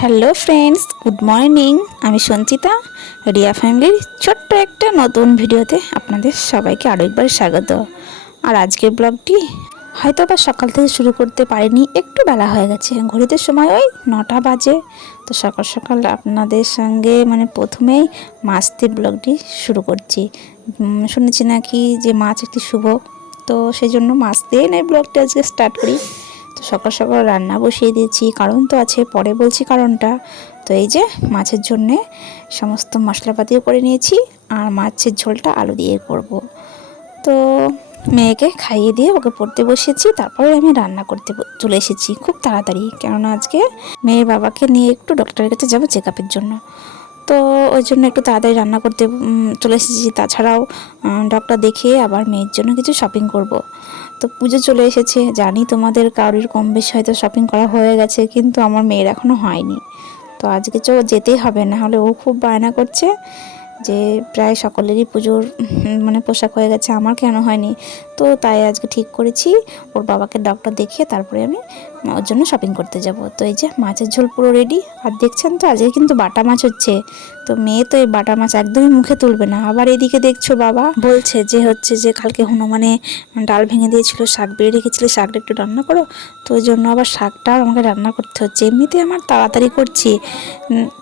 Hello friends good morning আমি সঞ্চিতা রিয়া ফ্যামিলির ছোট্ট একটা নতুন ভিডিওতে আপনাদের সবাইকে আরও একবার স্বাগত। আর আজকের ব্লগটি হয়তো বা সকাল থেকে শুরু করতে পারিনি, একটু বেলা হয়ে গেছে। ঘড়িতে সময় ওই নটা বাজে। তো সকাল সকাল আপনাদের সঙ্গে মানে প্রথমেই মাছ ব্লগটি শুরু করছি। শুনেছি নাকি যে মাছ একটি শুভ। তো সেই জন্য মাছ দিয়ে নাই ব্লগটি আজকে স্টার্ট করি। তো সকাল সকাল রান্না বসিয়ে দিয়েছি, কারণ তো আছে, পরে বলছি কারণটা। তো এই যে মাছের জন্যে সমস্ত মশলাপাতিও করে নিয়েছি, আর মাছের ঝোলটা আলু দিয়ে করব। তো মেয়েকে খাইয়ে দিয়ে ওকে পড়তে বসিয়েছি, তারপরে আমি রান্না করতে চলে এসেছি খুব তাড়াতাড়ি। কেননা আজকে মেয়ের বাবাকে নিয়ে একটু ডক্টরের কাছে যাব চেক জন্য। তো ওই জন্য একটু তাড়াতাড়ি রান্না করতে চলে এসেছি। তাছাড়াও ডক্টর দেখে আবার মেয়ের জন্য কিছু শপিং করব। তো পুজো চলে এসেছে। জানি তোমাদের কারোর কম বেশি হয়তো শপিং করা হয়ে গেছে, কিন্তু আমার মেয়ের এখনও হয়নি। তো আজকে চো যেতেই হবে, না হলে ও খুব বায়না করছে যে প্রায় সকলেরই পুজোর মানে পোশাক হয়ে গেছে। আমার কেন হয়নি? তো তাই আজকে ঠিক করেছি। ওর বাবাকে ডক্টর দেখিয়ে তারপরে আমি ওর জন্য শপিং করতে যাব। তো এই যে মাছের ঝোল পুরো রেডি আর দেখছেন তো, আজকে কিন্তু বাটা মাছ হচ্ছে। তো মেয়ে তো এই বাটা মাছ একদমই মুখে তুলবে না। আবার এদিকে দেখছ বাবা, বলছে যে হচ্ছে যে কালকে হনুমানে ডাল ভেঙে দিয়েছিল, শাক বেড়ে রেখেছিল, শাকটা একটু রান্না করো। তো ওই জন্য আবার শাকটা আমাকে রান্না করতে হচ্ছে। এমনিতে আমার তাড়াতাড়ি করছি।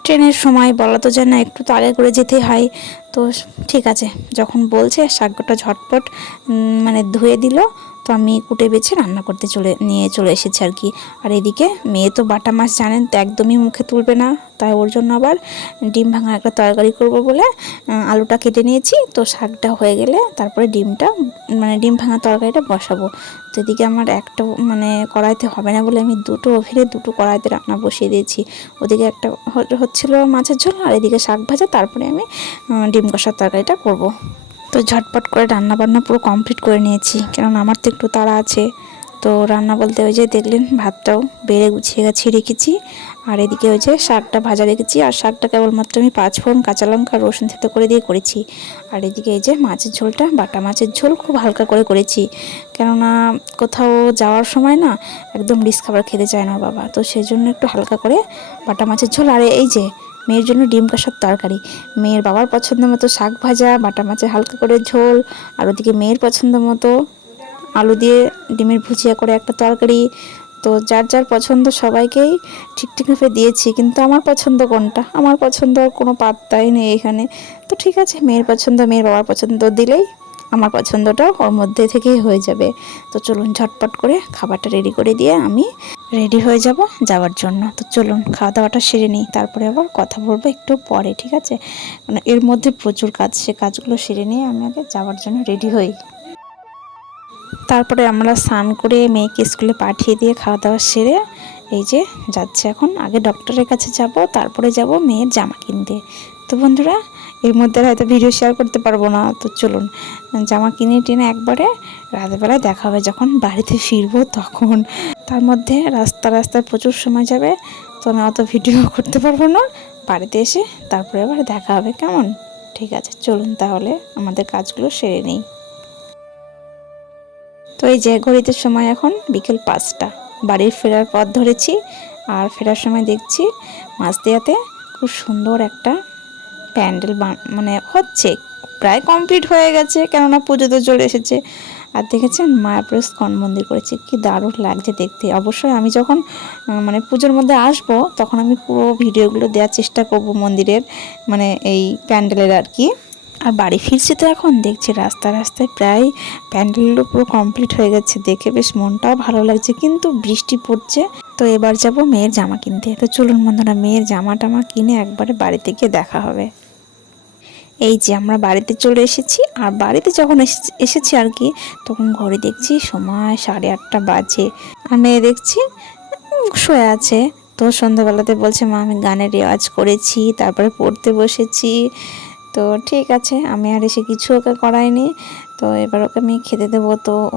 ট্রেনের সময় বলা তো যায় না, একটু তো করে যেতে হয়। তো ঠিক আছে, যখন বলছে শাকটা ঝটপট মানে ধুয়ে দিল তো আমি কুটে বেছে রান্না করতে চলে, নিয়ে চলে এসেছি আর কি। আর এদিকে মেয়ে তো বাটা মাছ জানেন, তো একদমই মুখে তুলবে না। তাই ওর জন্য আবার ডিম ভাঙা একটা তরকারি করব বলে আলুটা কেটে নিয়েছি। তো শাকটা হয়ে গেলে তারপরে ডিমটা মানে ডিম ভাঙা তরকারিটা বসাবো। তো এদিকে আমার একটা মানে কড়াইতে হবে না বলে আমি দুটো ওভেনে দুটো কড়াইতে রান্না বসিয়ে দিয়েছি। ওদিকে একটা হচ্ছিল মাছের ঝোল, আর এদিকে শাক ভাজা, তারপরে আমি ডিম কষার তরকারিটা করব। তো ঝটপট করে রান্না বান্না পুরো কমপ্লিট করে নিয়েছি। কারণ আমার তো একটু তাড়া আছে। তো রান্না বলতে ওই যে দেখলেন, ভাতটাও বেড়ে গুছিয়ে গেছিয়ে রেখেছি। আর এদিকে ওই যে শাকটা ভাজা রেখেছি। আর শাকটা কেবলমাত্র আমি পাঁচ ফোড়ন কাঁচা লঙ্কা রসুন থেতো করে দিয়ে করেছি। আর এদিকে এই যে মাছের ঝোলটা, বাটা মাছের ঝোল খুব হালকা করে করেছি। কেননা কোথাও যাওয়ার সময় না একদম রিস খাবার খেতে চায় না বাবা। তো সেই জন্য একটু হালকা করে বাটা মাছের ঝোল। আর এই যে মেয়ের জন্য ডিম কষার তরকারি। মেয়ের বাবার পছন্দ মতো শাক ভাজা, বাটা মাছের হালকা করে ঝোল, আর ওদিকে মেয়ের পছন্দ মতো আলু দিয়ে ডিমের ভুজিয়া করে একটা তরকারি। তো যার যার পছন্দ সবাইকেই ঠিক ঠিকভাবে দিয়েছি, কিন্তু আমার পছন্দ কোনটা? আমার পছন্দ আর কোনো পাত্তাই নেই এখানে। তো ঠিক আছে, মেয়ের পছন্দ, মেয়ের বাবার পছন্দ দিলেই আমার পছন্দটা ওর মধ্যে থেকেই হয়ে যাবে। তো চলুন ঝটপট করে খাবারটা রেডি করে দিয়ে আমি রেডি হয়ে যাব যাওয়ার জন্য। তো চলুন খাওয়া দাওয়াটা সেরে নিই, তারপরে আবার কথা বলব একটু পরে, ঠিক আছে? মানে এর মধ্যে প্রচুর কাজ, সে কাজগুলো সেরে নিয়ে আমি আগে যাওয়ার জন্য রেডি হই। তারপরে আমরা স্নান করে মেয়েকে স্কুলে পাঠিয়ে দিয়ে খাওয়া দাওয়া সেরে এই যে যাচ্ছে এখন। আগে ডক্টরের কাছে যাব, তারপরে যাব মেয়ের জামা কিনতে। তো বন্ধুরা এর মধ্যে হয়তো ভিডিও শেয়ার করতে পারব না। তো চলুন, জামা কিনে টিনে একবারে রাতেরবেলায় দেখা হবে যখন বাড়িতে ফিরবো তখন। তার মধ্যে রাস্তা রাস্তায় প্রচুর সময় যাবে, তো আমি অত ভিডিও করতে পারব না। বাড়িতে এসে তারপরে আবার দেখা হবে, কেমন? ঠিক আছে, চলুন তাহলে আমাদের কাজগুলো সেরে নিই। তো এই যে ঘড়িতে সময় এখন বিকেল পাঁচটা। বাড়ির ফেরার পথ ধরেছি, আর ফেরার সময় দেখছি মাঝদিয়াতে খুব সুন্দর একটা প্যান্ডেল মানে হচ্ছে, প্রায় কমপ্লিট হয়ে গেছে, কেননা পুজো তো চলে এসেছে। আর দেখেছেন মায়াপুর স্কন মন্দির করেছে, কি দারুণ লাগছে দেখতে। অবশ্যই আমি যখন মানে পুজোর মধ্যে আসব, তখন আমি পুরো ভিডিওগুলো দেওয়ার চেষ্টা করব মন্দিরের মানে এই প্যান্ডেলের আর কি। আর বাড়ি ফিরছি তো এখন, দেখছি রাস্তা রাস্তায় প্রায় প্যান্ডেলগুলো পুরো কমপ্লিট হয়ে গেছে, দেখে বেশ মনটাও ভালো লাগছে, কিন্তু বৃষ্টি পড়ছে। তো এবার যাব মেয়ের জামা কিনতে। তো চলুন বন্ধুরা, মেয়ের জামা টামা কিনে একবারে বাড়িতে গিয়ে দেখা হবে। এই যে আমরা বাড়িতে চলে এসেছি, আর বাড়িতে যখন এসে- এসেছি আর কি, তখন ঘরে দেখছি সময় সাড়ে আটটা বাজে। আর মেয়ে দেখছি শুয়ে আছে। তো সন্ধ্যাবেলাতে বলছে, মা, আমি গানের রেওয়াজ করেছি, তারপরে পড়তে বসেছি। তো ঠিক আছে, আমি আর এসে কিছু ওকে করাইনি। তো এবার ওকে আমি খেতে দেবো। তো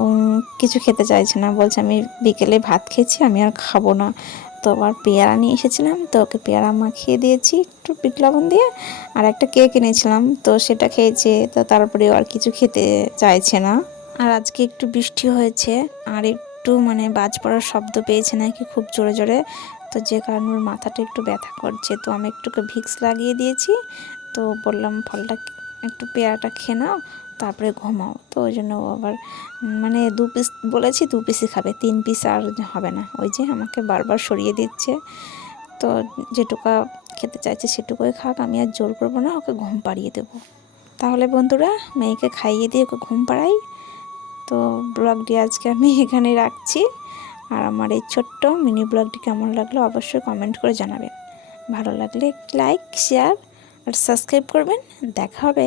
কিছু খেতে চাইছে না। বলছে, আমি বিকেলে ভাত খেয়েছি, আমি আর খাব না। তো আবার পেয়ারা নিয়ে এসেছিলাম, তো ওকে পেয়ারা মাখিয়ে দিয়েছি, একটু বিট লবণ দিয়ে, আর একটা কেক এনেছিলাম, তো সেটা খেয়েছে, তো তারপরে আর কিছু খেতে চাইছে না। আর আজকে একটু বৃষ্টি হয়েছে, আর একটু মানে বাজ পড়ার শব্দ পেয়েছে নাকি খুব জোরে জোরে, তো যে কারণে ওর মাথাটা একটু ব্যথা করছে, তো আমি একটু ভিক্স লাগিয়ে দিয়েছি, তো বললাম ফলটা একটু পেয়ারাটা খেয়ে নাও তারপরে ঘুমাও। তো ওই জন্য ও আবার মানে দু পিস বলেছি দু পিসই খাবে, তিন পিস আর হবে না। ওই যে আমাকে বারবার সরিয়ে দিচ্ছে। তো যেটুকা খেতে চাইছে সেটুকুই খাক, আমি আর জোর করব না, ওকে ঘুম পাড়িয়ে দেবো। তাহলে বন্ধুরা, মেয়েকে খাইয়ে দিয়ে ওকে ঘুম পাড়াই। তো ব্লগটি আজকে আমি এখানে রাখছি। আর আমার এই ছোট্ট মিনি ব্লগটি কেমন লাগল অবশ্যই কমেন্ট করে জানাবেন। ভালো লাগলে লাইক, শেয়ার আর সাবস্ক্রাইব করবেন। দেখা হবে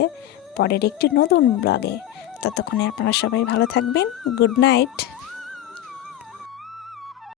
পরের একটি নতুন ব্লগে। ততক্ষণে আপনারা সবাই ভালো থাকবেন। Good night.